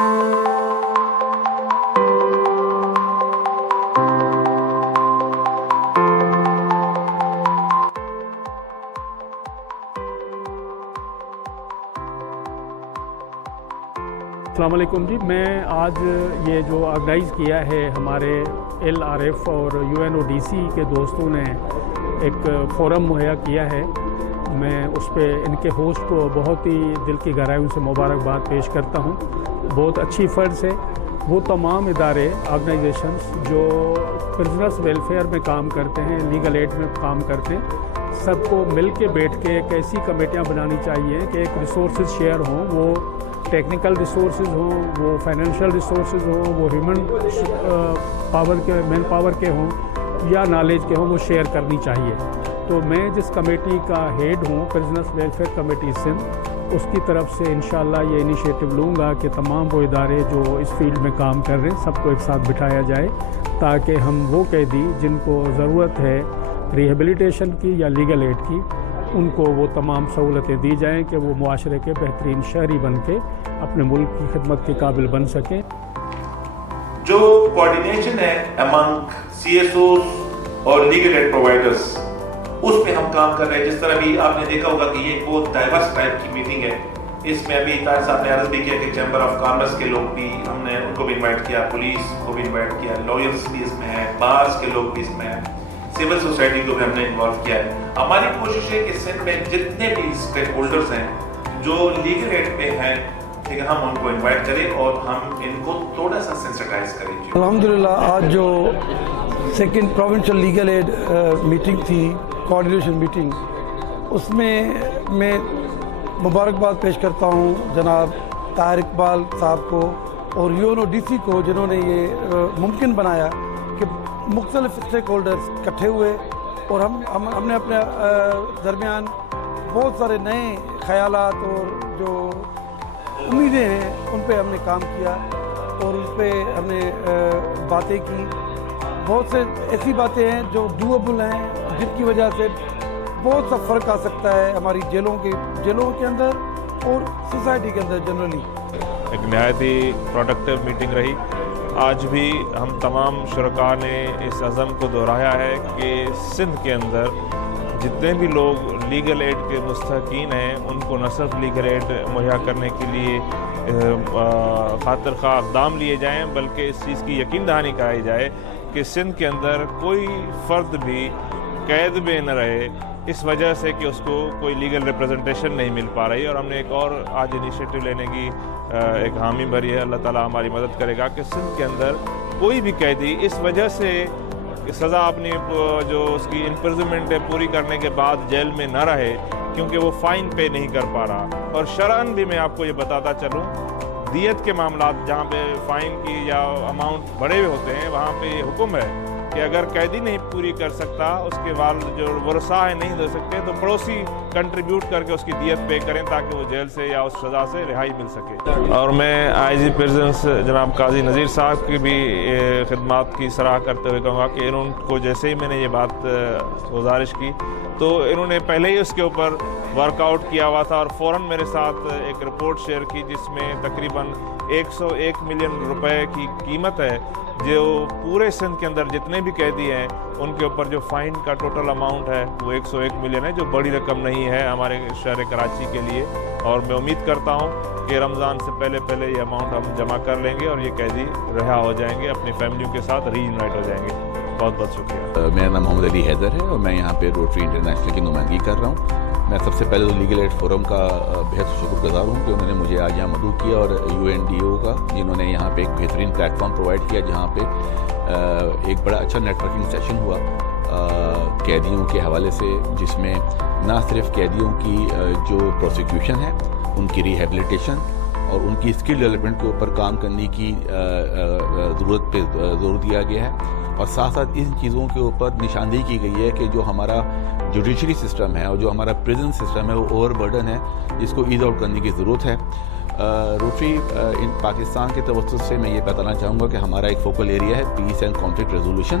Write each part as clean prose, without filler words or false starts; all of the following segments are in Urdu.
السلام علیکم جی، میں آج یہ جو آرگنائز کیا ہے ہمارے LRF اور UNODC کے دوستوں نے ایک فورم مہیا کیا ہے، میں اس پہ ان کے ہوسٹ کو بہت ہی دل کی گہرائیوں سے مبارکباد پیش کرتا ہوں۔ بہت اچھی فرض ہے وہ تمام ادارے آرگنائزیشنز جو پرزنرز ویلفیئر میں کام کرتے ہیں، لیگل ایڈ میں کام کرتے ہیں، سب کو مل کے بیٹھ کے ایک ایسی کمیٹیاں بنانی چاہیے کہ ایک ریسورسز شیئر ہوں، وہ ٹیکنیکل ریسورسز ہوں، وہ فائنینشیل ریسورسز ہوں، وہ ہیومن پاور کے مین پاور کے ہوں یا نالج کے ہوں، وہ شیئر کرنی چاہیے۔ تو میں جس کمیٹی کا ہیڈ ہوں، پرزنرز ویلفیئر کمیٹی سندھ، اس کی طرف سے انشاءاللہ یہ انیشیٹو لوں گا کہ تمام وہ ادارے جو اس فیلڈ میں کام کر رہے ہیں سب کو ایک ساتھ بٹھایا جائے، تاکہ ہم وہ قیدی جن کو ضرورت ہے ریہیبلیٹیشن کی یا لیگل ایڈ کی، ان کو وہ تمام سہولتیں دی جائیں کہ وہ معاشرے کے بہترین شہری بن کے اپنے ملک کی خدمت کے قابل بن سکیں۔ جو کوارڈینیشن ہے امنگ CSOs اور لیگل ایڈ پرووائڈرز، اس پہ ہم کام کر رہے ہیں۔ جس طرح بھی آپ نے دیکھا ہوگا کہ یہ ایک بہت ڈائیورس ٹائپ کی میٹنگ ہے، اس میں ابھی طاہر صاحب نے عرض بھی کیا کہ چیمبر آف کامرس کے لوگ بھی ہم نے ان کو بھی انوائٹ کیا، پولیس کو بھی انوائٹ کیا، لائرز بھی اس میں ہیں، بارز کے لوگ بھی اس میں ہیں، سول سوسائٹی کو بھی ہم نے انوالو کیا ہے۔ ہماری کوشش ہے کہ سندھ میں جتنے بھی اسٹیک ہولڈرز ہیں جو لیگل ایڈ پہ ہیں، ٹھیک ہے، ہم ان کو انوائٹ کریں اور ہم ان کو تھوڑا سا سینسٹائز کریں۔ الحمدللہ آج جو second provincial legal aid meeting تھی، کوآرڈینیشن میٹنگ، اس میں مبارکباد پیش کرتا ہوں جناب طاہر اقبال صاحب کو اور UNODC کو، جنہوں نے یہ ممکن بنایا کہ مختلف اسٹیک ہولڈرز اکٹھے ہوئے اور ہم نے اپنے درمیان بہت سارے نئے خیالات اور جو امیدیں ہیں ان پہ ہم نے کام کیا اور اس پہ ہم نے باتیں کی۔ بہت سے ایسی باتیں ہیں جو ڈویبل ہیں، جن کی وجہ سے بہت سا فرق آ سکتا ہے ہماری جیلوں کے اندر اور سوسائٹی کے اندر جنرلی۔ ایک نہایت ہی پروڈکٹیو میٹنگ رہی۔ آج بھی ہم تمام شرکاء نے اس عزم کو دہرایا ہے کہ سندھ کے اندر جتنے بھی لوگ لیگل ایڈ کے مستحقین ہیں ان کو نہ صرف لیگل ایڈ مہیا کرنے کے لیے خاطر خواہ اقدام لیے جائیں، بلکہ اس چیز کی یقین دہانی کرائی جائے کہ سندھ کے اندر کوئی فرد بھی قید میں نہ رہے اس وجہ سے کہ اس کو کوئی لیگل ریپریزنٹیشن نہیں مل پا رہی۔ اور ہم نے ایک اور آج انیشیٹو لینے کی ایک حامی بھری ہے، اللہ تعالیٰ ہماری مدد کرے گا کہ سندھ کے اندر کوئی بھی قیدی اس وجہ سے سزا اپنی جو اس کی امپرزنمنٹ ہے پوری کرنے کے بعد جیل میں نہ رہے کیونکہ وہ فائن پے نہیں کر پا رہا۔ اور شرعاً بھی میں آپ کو یہ بتاتا چلوں، دیت کے معاملات جہاں پہ فائن کی یا اماؤنٹ بڑے ہوئے ہوتے ہیں وہاں پہ یہ حکم ہے کہ اگر قیدی نہیں پوری کر سکتا، اس کے والد جو ورثاء ہیں نہیں دے سکتے، تو پڑوسی کنٹریبیوٹ کر کے اس کی دیت پے کریں تاکہ وہ جیل سے یا اس سزا سے رہائی مل سکے۔ اور میں IG پرزنس جناب قاضی نذیر صاحب کی بھی خدمات کی سراہ کرتے ہوئے کہوں گا کہ انہوں کو جیسے ہی میں نے یہ بات گزارش کی تو انہوں نے پہلے ہی اس کے اوپر ورک آؤٹ کیا ہوا تھا اور فوراً میرے ساتھ ایک رپورٹ شیئر کی جس میں تقریباً 101 ملین روپے کی قیمت ہے، جو پورے سندھ کے اندر جتنے بھی قیدی ہیں ان کے اوپر جو فائن کا ٹوٹل اماؤنٹ ہے وہ 101 ملین ہے، جو بڑی رقم نہیں ہے ہمارے شہر کراچی کے لیے۔ اور میں امید کرتا ہوں کہ رمضان سے پہلے یہ اماؤنٹ ہم جمع کر لیں گے اور یہ قیدی رہا ہو جائیں گے، اپنی فیملیوں کے ساتھ ری یونائٹ ہو جائیں گے۔ بہت بہت شکریہ۔ میرا نام محمد علی حیدر ہے اور میں یہاں پہ روٹری انٹرنیشنل کی نمائندگی کر رہا ہوں۔ میں سب سے پہلے تو لیگل ایڈ فورم کا بہت شکر گزار ہوں کہ انہوں نے مجھے آج یہاں مدعو کیا، اور UNDO کا جنہوں نے یہاں پہ ایک بہترین پلیٹ فارم پرووائڈ کیا جہاں پہ ایک بڑا اچھا نیٹ ورکنگ سیشن ہوا قیدیوں کے حوالے سے، جس میں نہ صرف قیدیوں کی جو پروسیکیوشن ہے ان کی ریہیبلیٹیشن اور ان کی اسکل ڈیولپمنٹ کے اوپر کام کرنے کی ضرورت پہ زور دیا گیا ہے، اور ساتھ ساتھ ان چیزوں کے اوپر نشاندہی کی گئی ہے کہ جو ہمارا جوڈیشری سسٹم ہے اور جو ہمارا پریزن سسٹم ہے وہ اوور برڈن ہے، جس کو ایز آؤٹ کرنے کی ضرورت ہے۔ روٹری ان پاکستان کے توسط سے میں یہ بتانا چاہوں گا کہ ہمارا ایک فوکل ایریا ہے پیس and conflict resolution,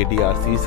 ADRCs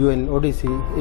UNODC